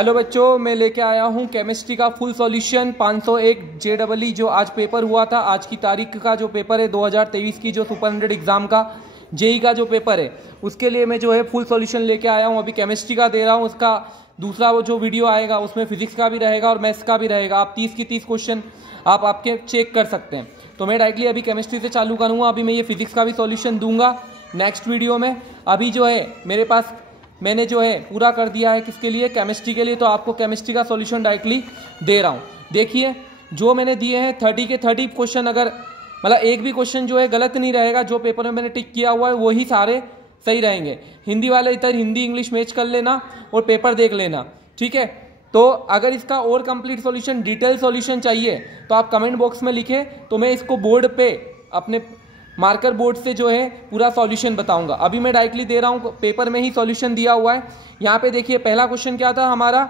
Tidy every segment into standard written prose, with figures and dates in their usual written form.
Hello बच्चों, मैं लेके आया हूँ केमिस्ट्री का फुल सॉल्यूशन 501 JEE जो आज पेपर हुआ था। आज की तारीख का जो पेपर है 2023 की जो सुपर 100 एग्ज़ाम का जेई का जो पेपर है उसके लिए मैं जो है फुल सॉल्यूशन लेके आया हूँ। अभी केमिस्ट्री का दे रहा हूँ, उसका दूसरा वो जो वीडियो आएगा उसमें फिजिक्स का भी रहेगा और मैथ्स का भी रहेगा। आप 30 की 30 क्वेश्चन आप आपके चेक कर सकते हैं। तो मैं डायरेक्टली अभी केमिस्ट्री से चालू करूँगा। अभी मैं ये फिजिक्स का भी सॉल्यूशन दूंगा नेक्स्ट वीडियो में। अभी जो है मेरे पास मैंने जो है पूरा कर दिया है किसके लिए, केमिस्ट्री के लिए। तो आपको केमिस्ट्री का सॉल्यूशन डायरेक्टली दे रहा हूँ। देखिए जो मैंने दिए हैं 30 के 30 क्वेश्चन, अगर मतलब एक भी क्वेश्चन जो है गलत नहीं रहेगा। जो पेपर में मैंने टिक किया हुआ है वही सारे सही रहेंगे। हिंदी वाले इधर हिंदी इंग्लिश मैच कर लेना और पेपर देख लेना, ठीक है। तो अगर इसका और कंप्लीट सॉल्यूशन डिटेल सॉल्यूशन चाहिए तो आप कमेंट बॉक्स में लिखें, तो मैं इसको बोर्ड पे अपने मार्कर बोर्ड से जो है पूरा सॉल्यूशन बताऊंगा। अभी मैं डायरेक्टली दे रहा हूँ, पेपर में ही सॉल्यूशन दिया हुआ है। यहाँ पे देखिए पहला क्वेश्चन क्या था हमारा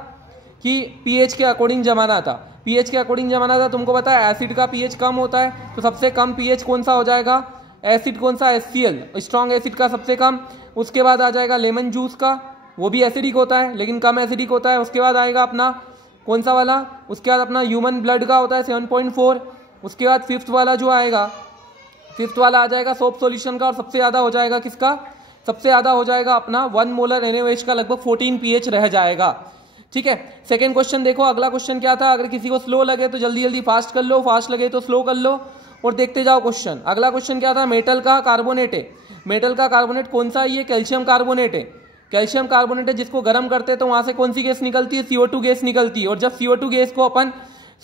कि पीएच के अकॉर्डिंग जमाना था। पीएच के अकॉर्डिंग जमाना था, तुमको पता है एसिड का पीएच कम होता है, तो सबसे कम पीएच कौन सा हो जाएगा, एसिड कौन सा, HCl, स्ट्रॉन्ग एसिड का सबसे कम। उसके बाद आ जाएगा लेमन जूस का, वो भी एसिडिक होता है लेकिन कम एसिडिक होता है। उसके बाद आएगा अपना कौन सा वाला, उसके बाद अपना ह्यूमन ब्लड का होता है 7.4। उसके बाद फिफ्थ वाला आ जाएगा सोप सॉल्यूशन का, और सबसे ज़्यादा हो जाएगा किसका, सबसे ज़्यादा हो जाएगा अपना 1 मोलर NaOH का, लगभग 14 pH रह जाएगा, ठीक है। सेकंड क्वेश्चन देखो, अगला क्वेश्चन क्या था। अगर किसी को स्लो लगे तो जल्दी जल्दी फास्ट कर लो, फास्ट लगे तो स्लो कर लो और देखते जाओ क्वेश्चन। अगला क्वेश्चन क्या था, मेटल का कार्बोनेट है। मेटल का कार्बोनेट कौन सा है, ये कैल्शियम कार्बोनेट है। कैल्शियम कार्बोनेट है, जिसको गर्म करते हैं तो वहां से कौन सी गैस निकलती है, CO2 गैस निकलती है। और जब CO2 गैस को अपन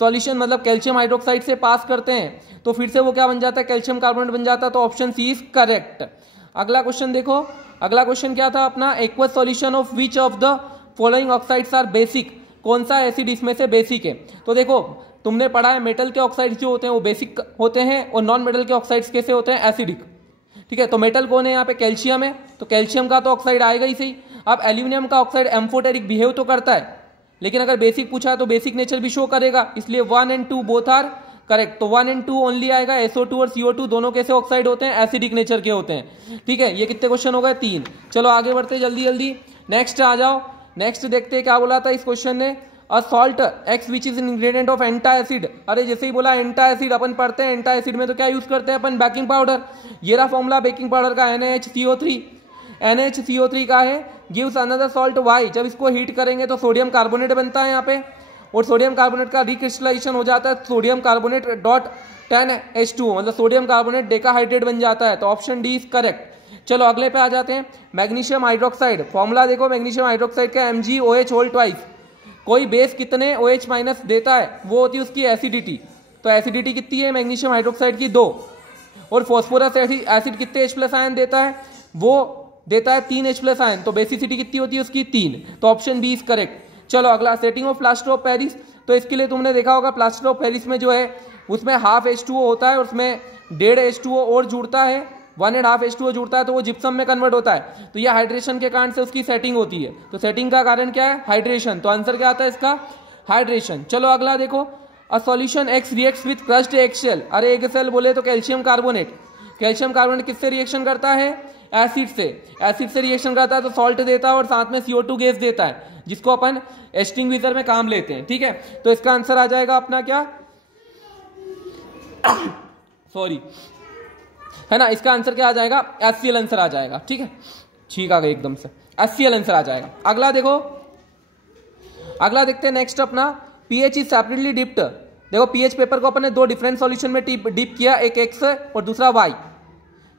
सॉल्यूशन मतलब कैल्शियम हाइड्रोक्साइड से पास करते हैं तो फिर से वो क्या बन जाता है, कैल्शियम कार्बोनेट बन जाता है। तो ऑप्शन सी इज करेक्ट। अगला क्वेश्चन देखो, अगला क्वेश्चन क्या था अपना, aqueous solution of which of the following oxides are basic. कौन सा एसिड इसमें से बेसिक है। तो देखो तुमने पढ़ा है मेटल के ऑक्साइड्स जो होते हैं वो बेसिक होते हैं और नॉन मेटल के ऑक्साइड्स कैसे होते हैं, एसिडिक, ठीक है। तो मेटल कौन है यहाँ पे, कैल्शियम है, तो कैल्शियम का तो ऑक्साइड आएगा ही सही। अब एल्यूमिनियम का ऑक्साइड एम्फोटेरिक बिहेव तो करता है, लेकिन अगर बेसिक पूछा तो बेसिक नेचर भी शो करेगा, इसलिए 1 और 2 बोथ आर करेक्ट। तो 1 और 2 ओनली आएगा। SO2 और CO2 दोनों कैसे ऑक्साइड होते हैं, एसिडिक नेचर के होते हैं, ठीक है। ये कितने क्वेश्चन हो गए, 3। चलो आगे बढ़ते जल्दी जल्दी, नेक्स्ट आ जाओ। नेक्स्ट देखते हैं क्या बोला था इस क्वेश्चन ने, a salt X which is an ingredient of antacid. अरे जैसे ही बोला एंटा एसिड, अपन पढ़ते हैं एंटा एसिड में तो क्या यूज करते हैं अपन, बेकिंग पाउडर। ये रहा फॉर्मूला बेकिंग पाउडर का, NaHCO3 का है, गिव्स अनदर सॉल्ट Y। जब इसको हीट करेंगे तो सोडियम कार्बोनेट बनता है यहाँ पे, और सोडियम कार्बोनेट का रिक्रिस्टलाइजेशन हो जाता है सोडियम कार्बोनेट .10H2O, मतलब सोडियम कार्बोनेट डेकाहाइड्रेट बन जाता है। तो ऑप्शन डी इज करेक्ट। चलो अगले पे आ जाते हैं, मैग्नीशियम हाइड्रोक्साइड। फॉर्मूला देखो मैग्नीशियम हाइड्रोक्साइड का MgOH होल ट्वाइस। कोई बेस कितने OH माइनस देता है वो होती है उसकी एसिडिटी। तो एसिडिटी कितनी है मैग्नीशियम हाइड्रोक्साइड की, 2। और फॉस्फोरस एसिड कितने H+ आयन देता है, वो देता है 3 H+ आयन। तो बेसिसिटी कितनी होती है उसकी, 3। तो ऑप्शन बी इज करेक्ट। चलो अगला, setting of plaster of Paris. तो इसके लिए तुमने देखा होगा प्लास्टर ऑफ पेरिस में जो है उसमें हाफ H2O होता है, उसमें 1.5 H2O और जुड़ता है, 1.5 H2O जुड़ता है, तो वो जिप्सम में कन्वर्ट होता है। तो ये हाइड्रेशन के कारण से उसकी सेटिंग होती है। तो सेटिंग का कारण क्या है, हाइड्रेशन। तो आंसर क्या आता है इसका, हाइड्रेशन। चलो अगला देखो, a solution X reacts with crushed eggshell. अरे एगशेल बोले तो कैल्शियम कार्बोनेट। कैल्शियम कार्बोनेट किससे रिएक्शन करता है, एसिड से। एसिड से रिएक्शन करता है तो सॉल्ट देता है और साथ में CO2 गैस देता है, जिसको अपन एक्सटिंग्विशर में काम लेते हैं, ठीक है। तो इसका आंसर आ जाएगा अपना क्या सॉरी है ना, इसका आंसर क्या आ जाएगा, HCl आंसर आ जाएगा, ठीक है। ठीक आ गई एकदम से, HCl आंसर आ जाएगा। अगला देखो, अगला देखते हैं नेक्स्ट अपना, pH इज सेपरेटली डिप्ड। देखो pH पेपर को अपन ने 2 डिफरेंट सॉल्यूशन में डिप किया, एक X और दूसरा Y,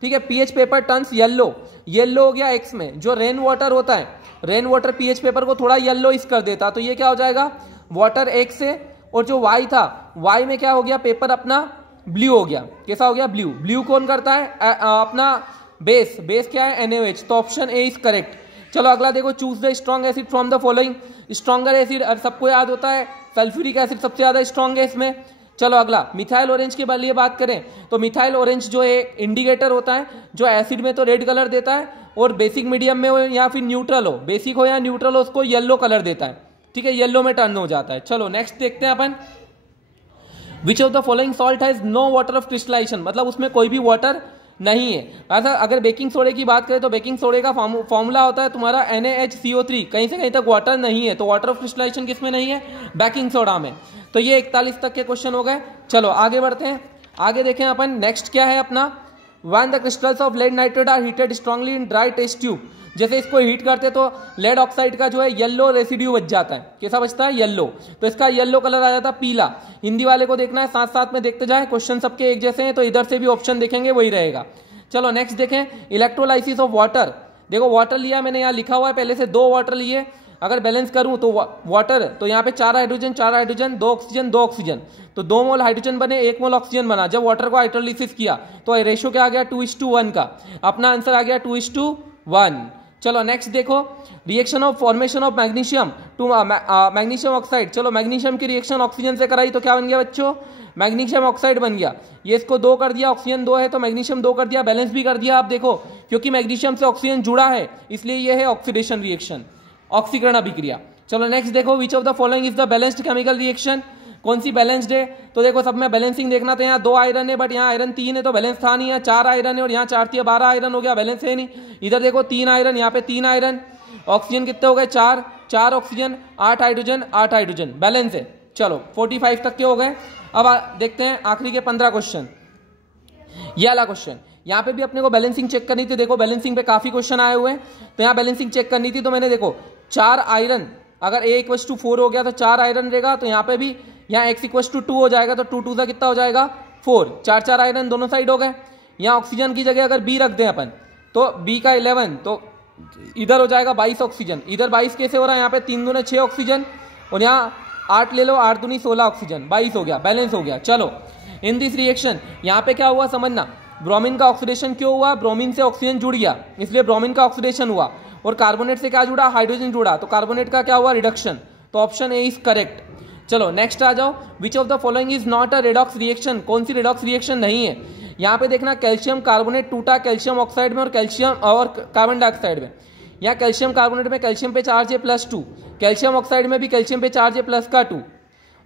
ठीक है। pH paper turns yellow, yellow हो गया X में। जो रेन वाटर होता है, रेन वाटर pH पेपर को थोड़ा येलो इस कर देता, तो ये क्या हो जाएगा, वाटर X से। और जो Y था, Y में क्या हो गया, पेपर अपना ब्लू हो गया। कैसा हो गया, ब्लू। ब्लू कौन करता है, अपना बेस। बेस क्या है, NaOH। तो ऑप्शन ए इज करेक्ट। चलो अगला देखो, choose the strong acid from the following. Stronger acid सबको याद होता है, सल्फ्यूरिक एसिड सबसे ज्यादा स्ट्रॉन्ग है इसमें। चलो अगला, मिथाइल ऑरेंज के लिए बात करें तो मिथाइल ऑरेंज जो है इंडिकेटर होता है, जो एसिड में तो रेड कलर देता है और बेसिक मीडियम में हो या फिर न्यूट्रल हो, बेसिक हो या न्यूट्रल हो, उसको येलो कलर देता है, ठीक है, येलो में टर्न हो जाता है। चलो नेक्स्ट देखते हैं अपन, which of the following salt has no water of crystallization. मतलब उसमें कोई भी वाटर नहीं है। ऐसा अगर बेकिंग सोडे की बात करें तो बेकिंग सोडे का फॉर्मूला होता है तुम्हारा NaHCO3, कहीं से कहीं तक वाटर नहीं है, तो वाटर ऑफ क्रिस्टलाइजेशन किस में नहीं है, बेकिंग सोडा में। तो ये 41 तक के क्वेश्चन हो गए। चलो आगे बढ़ते हैं, आगे देखें अपन नेक्स्ट क्या है अपना, when the crystals of lead nitrate are heated strongly in dry test tube, जैसे इसको हीट करते तो लेड ऑक्साइड का जो है येलो रेसिड्यू बच जाता है, कैसा बचता है, येलो, तो इसका येलो कलर आ जाता है पीला। हिंदी वाले को देखना है, साथ साथ में देखते जाए, क्वेश्चन सबके एक जैसे हैं तो इधर से भी ऑप्शन देखेंगे वही रहेगा। चलो नेक्स्ट देखें, इलेक्ट्रोलाइसिस ऑफ वाटर। देखो वाटर लिया मैंने, यहाँ लिखा हुआ है पहले से 2 वाटर लिए, अगर बैलेंस करूं तो वाटर, तो यहाँ पे 4 हाइड्रोजन 4 हाइड्रोजन 2 ऑक्सीजन 2 ऑक्सीजन, तो 2 मोल हाइड्रोजन बने 1 मोल ऑक्सीजन बना। जब वाटर को हाइड्रोलिसिस किया तो रेशियो क्या आ गया, 2:1 का, अपना आंसर आ गया 2:1। चलो नेक्स्ट देखो, reaction of formation of magnesium two magnesium oxide. चलो मैग्नीशियम की रिएक्शन ऑक्सीजन से कराई तो क्या बन गया बच्चों, मैग्नीशियम ऑक्साइड बन गया। ये इसको 2 कर दिया, ऑक्सीजन 2 है तो मैग्नीशियम 2 कर दिया, बैलेंस भी कर दिया। आप देखो क्योंकि मैग्नीशियम से ऑक्सीजन जुड़ा है इसलिए ये है ऑक्सीडेशन रिएक्शन, ऑक्सीकरण अभिक्रिया। चलो नेक्स्ट देखो, विच of the following is the balanced chemical reaction, कौन सी बैलेंस्ड है, तो देखो सब में बैलेंसिंग देखना, तो यहाँ 2 आयरन है बट यहाँ आयरन 3 है तो बैलेंस था नहीं, यहाँ 4 आयरन है और यहाँ 4 थी 12 आयरन हो गया, बैलेंस है नहीं। इधर देखो 3 आयरन, यहाँ पे 3 आयरन, ऑक्सीजन कितने हो गए 4 ऑक्सीजन 8 हाइड्रोजन 8 हाइड्रोजन, बैलेंस है। चलो 45 तक के हो गए। अब देखते हैं आखिरी के 15 क्वेश्चन। ये वाला क्वेश्चन, यहाँ पे भी अपने को बैलेंसिंग चेक करनी थी। देखो बैलेंसिंग पे काफी क्वेश्चन आए हुए हैं तो यहाँ बैलेंसिंग चेक करनी थी, तो मैंने देखो 4 आयरन, अगर A = 4 हो गया तो 4 आयरन रहेगा, तो यहाँ पे भी यहाँ X = 2 हो जाएगा तो 2 2 सा कितना हो जाएगा 4, 4 आयरन दोनों साइड हो गए। यहाँ ऑक्सीजन की जगह अगर B रख दें अपन तो B का 11, तो इधर हो जाएगा 22 ऑक्सीजन, इधर 22 कैसे हो रहा है, यहाँ पे 3 दूने 6 ऑक्सीजन और यहाँ 8 ले लो, 8 दूनी 16 ऑक्सीजन, 22 हो गया, बैलेंस हो गया। चलो इन दिस रिएक्शन यहाँ पे क्या हुआ समझना, ब्रोमीन का ऑक्सीडेशन क्यों हुआ, ब्रोमीन से ऑक्सीजन जुड़ गया इसलिए ब्रोमीन का ऑक्सीडेशन हुआ, और कार्बोनेट से क्या जुड़ा, हाइड्रोजन जुड़ा, तो कार्बोनेट का क्या हुआ, रिडक्शन, तो ऑप्शन ए इज करेक्ट। चलो नेक्स्ट आ जाओ, विच of the following is not a redox reaction, कौन सी रेडॉक्स रिएक्शन नहीं है। यहाँ पे देखना कैल्शियम कार्बोनेट टूटा कैल्शियम ऑक्साइड में और कैल्शियम और कार्बन डाइऑक्साइड में। यहाँ कैल्शियम कार्बोनेट में कैल्शियम पे चार्ज है +2, कैल्शियम ऑक्साइड में भी कैल्शियम पे चार्ज है +2।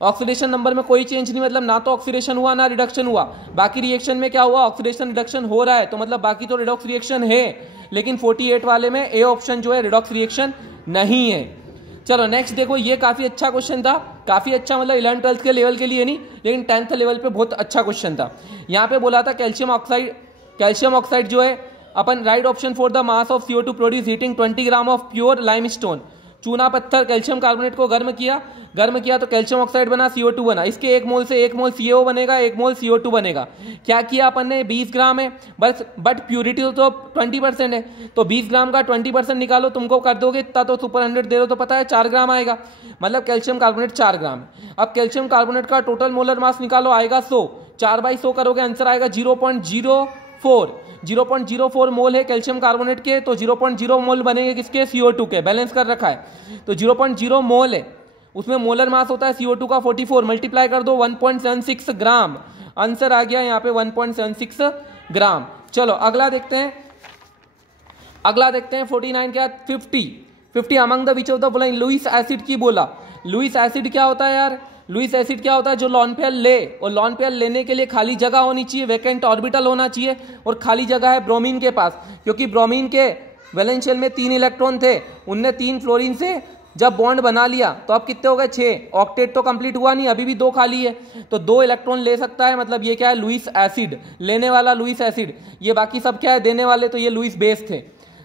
ऑक्सीडेशन नंबर में कोई चेंज नहीं, मतलब ना तो ऑक्सीडेशन हुआ ना रिडक्शन हुआ। बाकी रिएक्शन में क्या हुआ, ऑक्सीडेशन रिडक्शन हो रहा है, तो मतलब बाकी तो रिडॉक्स रिएक्शन है, लेकिन 48 वाले में ए ऑप्शन जो है रिडॉक्स रिएक्शन नहीं है। चलो नेक्स्ट देखो, ये काफी अच्छा क्वेश्चन था, काफी अच्छा, मतलब 11th 12th के लेवल के लिए नहीं लेकिन 10th लेवल पे बहुत अच्छा क्वेश्चन था। यहाँ पे बोला था कैल्शियम ऑक्साइड जो है अपन, right option for the mass of CO2 produce heating 20 gram of pure limestone. चूना पत्थर कैल्शियम कार्बोनेट को गर्म किया तो कैल्शियम ऑक्साइड बना, CO2 बना, इसके 1 मोल से 1 मोल CaO बनेगा, 1 मोल CO2 बनेगा। क्या किया अपन ने, 20 ग्राम है बस, बट प्यूरिटी तो 20% है, तो 20 ग्राम का 20% निकालो, तुमको कर दोगे इतना, तो सुपर 100 दे दो तो पता है 4 ग्राम आएगा, मतलब कैल्शियम कार्बोनेट 4 ग्राम। अब कैल्शियम कार्बोनेट का टोटल मोलर मास निकालो, आएगा 100, 4/100 करोगे आंसर आएगा 0.04 मोल है कैल्शियम कार्बोनेट के, तो 0.0 मोल बनेंगे किसके, CO2 के, बैलेंस कर रखा है तो 0.0 मोल है, उसमें मोलर मास होता है CO2 का 44, मल्टीप्लाई कर दो 1.76 ग्राम, आंसर आ गया यहाँ पे 1.76 ग्राम। चलो अगला देखते हैं 49 क्या, 50 among the which of the following, Lewis acid की बोला। लुईस एसिड क्या होता है यार, लुईस एसिड क्या होता है, जो लॉन पेयर ले, और लॉन पेयर लेने के लिए खाली जगह होनी चाहिए, वैकेंट ऑर्बिटल होना चाहिए, और खाली जगह है ब्रोमीन के पास, क्योंकि ब्रोमीन के वैलेंस शेल में 3 इलेक्ट्रॉन थे, उनने 3 फ्लोरीन से जब बॉन्ड बना लिया तो अब कितने हो गए 6, ऑक्टेट तो कंप्लीट हुआ नहीं, अभी भी 2 खाली है, तो 2 इलेक्ट्रॉन ले सकता है, मतलब ये क्या है, लुईस एसिड, लेने वाला लुईस एसिड। ये बाकी सब क्या है, देने वाले, तो ये लुईस बेस थे।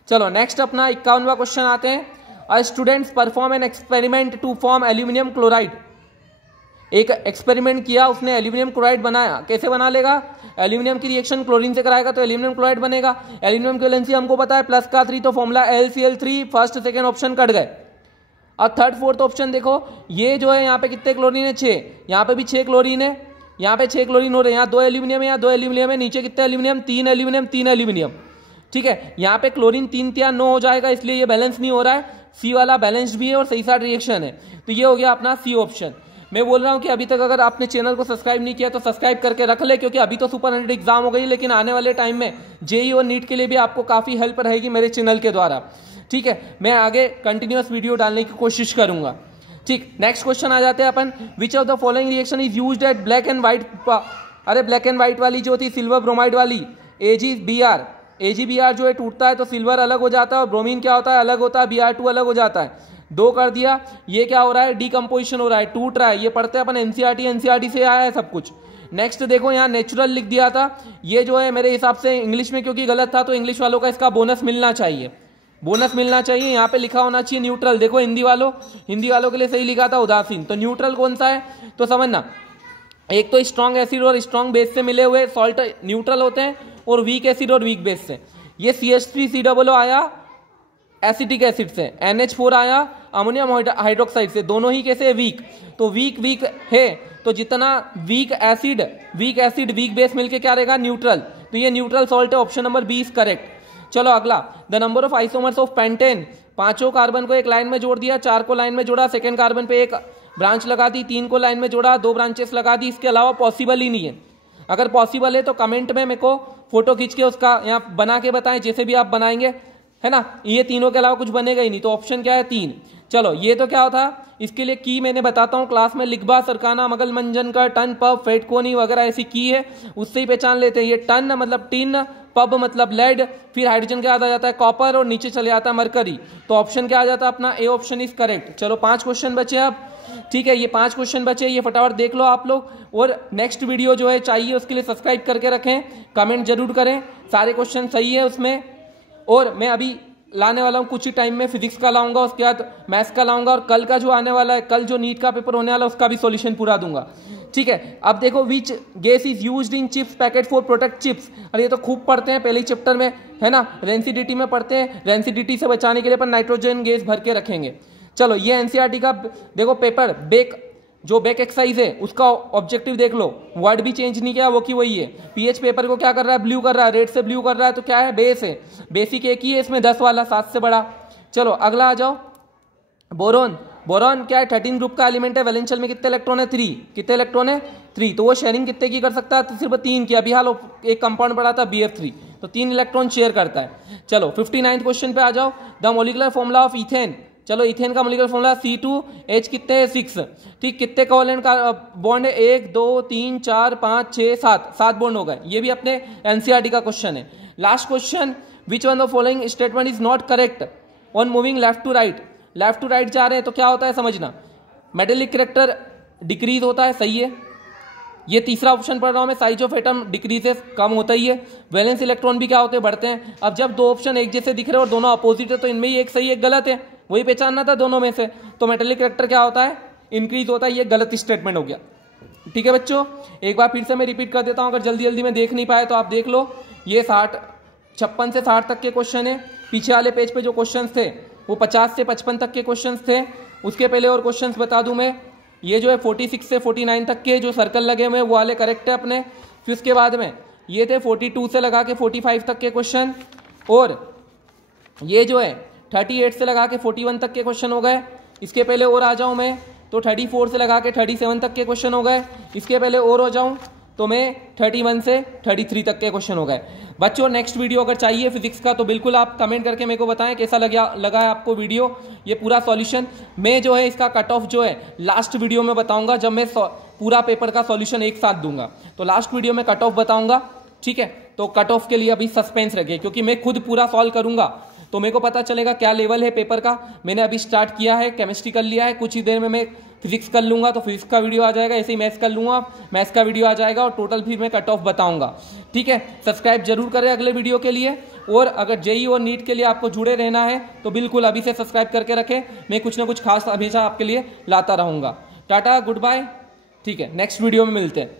चलो नेक्स्ट अपना 51वां क्वेश्चन आते हैं, a students perform an experiment to form aluminium chloride. एक एक्सपेरिमेंट किया उसने, एल्यूमिनियम क्लोराइड बनाया, कैसे बना लेगा, एल्यूमिनियम की रिएक्शन क्लोरीन से कराएगा तो एल्यूमिनियम क्लोराइड बनेगा। एल्यूमिनियम की वैलेंसी हमको पता है +3, तो formula LCl3, first second option cut गए। और थर्ड फोर्थ ऑप्शन देखो, ये जो है यहाँ पे कितने क्लोरीन है, 6, यहाँ पे भी 6 क्लोरीन है, यहाँ पे 6 क्लोरीन हो रहे हैं, यहाँ 2 एल्यूमिनियम है, यहाँ 2 एल्यूमिनियम है, नीचे कितने एल्यूमिनियम, 3 एल्यूमिनियम 3 एल्यूमिनियम, ठीक है। यहाँ पे क्लोरीन 3 × 9 हो जाएगा, इसलिए ये बैलेंस नहीं हो रहा है, सी वाला बैलेंस्ड भी है और सही साइड रिएक्शन है, तो ये हो गया अपना सी ऑप्शन। मैं बोल रहा हूँ कि अभी तक अगर आपने चैनल को सब्सक्राइब नहीं किया तो सब्सक्राइब करके रख ले, क्योंकि अभी तो सुपर 100 एग्जाम हो गई, लेकिन आने वाले टाइम में जेईई और नीट के लिए भी आपको काफ़ी हेल्प रहेगी मेरे चैनल के द्वारा, ठीक है। मैं आगे कंटिन्यूअस वीडियो डालने की कोशिश करूंगा, ठीक। नेक्स्ट क्वेश्चन आ जाते हैं अपन, which of the following reaction is used at black and white. अरे ब्लैक एंड व्हाइट वाली जो थी सिल्वर ब्रोमाइड वाली, AgBr जो है टूटता है तो सिल्वर अलग हो जाता है और ब्रोमीन क्या होता है, अलग होता है, Br2 अलग हो जाता है। 2 कर दिया। ये क्या हो रहा है, डिकम्पोजिशन हो रहा है, टूट रहा है। ये पढ़ते हैं अपन एनसीईआरटी से आया है सब कुछ। नेक्स्ट देखो यहाँ नेचुरल लिख दिया था, ये जो है मेरे हिसाब से इंग्लिश में क्योंकि गलत था तो इंग्लिश वालों का इसका बोनस मिलना चाहिए, बोनस मिलना चाहिए। यहाँ पे लिखा होना चाहिए न्यूट्रल। देखो हिंदी वालों के लिए सही लिखा था उदासीन। तो न्यूट्रल कौन सा है तो समझना, एक तो स्ट्रॉन्ग एसिड और स्ट्रॉन्ग बेस से मिले हुए सॉल्ट न्यूट्रल होते हैं और वीक एसिड और वीक बेस से। ये CH3COO आया एसिटिक एसिड से, NH4 आया अमोनियम हाइड्रोक्साइड से, दोनों ही कैसे वीक। तो वीक है तो जितना वीक एसिड वीक बेस मिलके क्या रहेगा, न्यूट्रल। तो ये न्यूट्रल सॉल्ट है, ऑप्शन नंबर 20 करेक्ट। चलो अगला, the number of isomers of pentane. 5 carbon को एक लाइन में जोड़ दिया, 4 को लाइन में जोड़ा, सेकेंड कार्बन पे एक ब्रांच लगा दी, 3 को लाइन में जोड़ा, 2 ब्रांचेस लगा दी। इसके अलावा पॉसिबल ही नहीं है। अगर पॉसिबल है तो कमेंट में मेरे को फोटो खींच के उसका यहाँ बना के बताएं, जैसे भी आप बनाएंगे, है ना। ये तीनों के अलावा कुछ बनेगा ही नहीं। तो ऑप्शन क्या है 3। चलो ये तो क्या होता, इसके लिए की मैंने बताता हूँ क्लास में, लिखबा, सरकाना, मगल मंजन का, टन, पब, फेटकोनी वगैरह ऐसी की है, उससे ही पहचान लेते हैं। ये टन मतलब टिन, पब मतलब लेड, फिर हाइड्रोजन क्या आ जाता है, कॉपर, और नीचे चले जाता है मरकरी। तो ऑप्शन क्या आ जाता है अपना, ए ऑप्शन इज करेक्ट। चलो 5 क्वेश्चन बचे अब, ठीक है। ये 5 क्वेश्चन बचे, ये फटाफट देख लो आप लोग। और नेक्स्ट वीडियो जो है चाहिए उसके लिए सब्सक्राइब करके रखें, कमेंट जरूर करें, सारे क्वेश्चन सही है उसमें। और मैं अभी लाने वाला हूँ कुछ ही टाइम में फिजिक्स का लाऊंगा, उसके बाद मैथ्स का लाऊंगा, और कल का जो आने वाला है, कल जो नीट का पेपर होने वाला है उसका भी सॉल्यूशन पूरा दूंगा, ठीक है। अब देखो, which gas is used in chips packet for protect chips. अरे ये तो खूब पढ़ते हैं पहले ही चैप्टर में, है ना, रेंसिडिटी में पढ़ते हैं। रेंसिडिटी से बचाने के लिए अपन नाइट्रोजन गैस भर के रखेंगे। चलो ये एनसीईआरटी का देखो पेपर, बेक एक्सरसाइज है उसका ऑब्जेक्टिव देख लो, वर्ड भी चेंज नहीं किया, वो की वही है। पीएच पेपर को क्या कर रहा है, ब्लू कर रहा है, रेड से ब्लू कर रहा है, तो क्या है, बेस है, बेसिक एक ही है इसमें, 10 वाला 7 से बड़ा। चलो अगला आ जाओ, बोरॉन क्या है, 13 ग्रुप का एलिमेंट है, वैलेंशियल में कितने इलेक्ट्रॉन है, 3। कितने इलेक्ट्रॉन है, 3। तो वो शेयरिंग कितने की कर सकता है, तो सिर्फ 3 की। अभी हाल एक कंपाउंड पढ़ा था BF3, तो 3 इलेक्ट्रॉन शेयर करता है। चलो 59 क्वेश्चन पे आ जाओ, the molecular formula of ethane. चलो इथेन का मोलिकुलर फॉर्मूला C2H कितने है, 6, ठीक। कितने कोवेलेंट का बॉन्ड है, 1 2 3 4 5 6 7 बॉन्ड हो गए। ये भी अपने एनसीईआरटी का क्वेश्चन है। Last question, which one of following statement is not correct on moving left to right. Left to right जा रहे हैं तो क्या होता है समझना, मेटेलिक कैरेक्टर डिक्रीज होता है, सही है। ये तीसरा ऑप्शन पढ़ रहा हूं मैं, साइज ऑफ एटम डिक्रीजेस, कम होता ही है। वैलेंस इलेक्ट्रॉन भी क्या होते हैं, बढ़ते हैं। अब जब 2 ऑप्शन एक जैसे दिख रहे हैं और दोनों अपोजिट है तो इनमें ही एक सही एक गलत है, वही पहचानना था दोनों में से। तो मेटेलिक कैरेक्टर क्या होता है, इंक्रीज होता है, ये गलत स्टेटमेंट हो गया, ठीक है बच्चों। एक बार फिर से मैं रिपीट कर देता हूं, अगर जल्दी जल्दी में देख नहीं पाए तो आप देख लो। ये 56 से 60 तक के क्वेश्चन है। पीछे वाले पेज पे जो क्वेश्चन थे वो 50 से 55 तक के क्वेश्चन थे। उसके पहले और क्वेश्चन बता दूं मैं, ये जो है 46 से 49 तक के जो सर्कल लगे हुए वो वाले करेक्ट है अपने। फिर उसके बाद में ये थे 42 से लगा के 45 तक के क्वेश्चन, और ये जो है 38 से लगा के 41 तक के क्वेश्चन हो गए। इसके पहले और आ जाऊं मैं तो 34 से लगा के 37 तक के क्वेश्चन हो गए। इसके पहले और हो जाऊं तो मैं 31 से 33 तक के क्वेश्चन हो गए। बच्चों नेक्स्ट वीडियो अगर चाहिए फिजिक्स का तो बिल्कुल आप कमेंट करके मेरे को बताएं कैसा लगा है आपको वीडियो। ये पूरा सॉल्यूशन मैं जो है इसका कट ऑफ जो है लास्ट वीडियो में बताऊंगा, जब मैं पूरा पेपर का सॉल्यूशन एक साथ दूंगा तो लास्ट वीडियो में कट ऑफ बताऊंगा, ठीक है। तो कट ऑफ के लिए अभी सस्पेंस रखिए, क्योंकि मैं खुद पूरा सॉल्व करूंगा तो मेरे को पता चलेगा क्या लेवल है पेपर का। मैंने अभी स्टार्ट किया है, केमिस्ट्री कर लिया है, कुछ ही देर में मैं फिजिक्स कर लूंगा तो फिजिक्स का वीडियो आ जाएगा, ऐसे ही मैथ्स कर लूंगा, मैथ्स का वीडियो आ जाएगा, और टोटल फिर मैं कट ऑफ बताऊंगा, ठीक है। सब्सक्राइब जरूर करें अगले वीडियो के लिए, और अगर जेई और नीट के लिए आपको जुड़े रहना है तो बिल्कुल अभी से सब्सक्राइब करके रखें। मैं कुछ ना कुछ खास हमेशा आपके लिए लाता रहूँगा। टाटा, गुड बाय, ठीक है, नेक्स्ट वीडियो में मिलते हैं।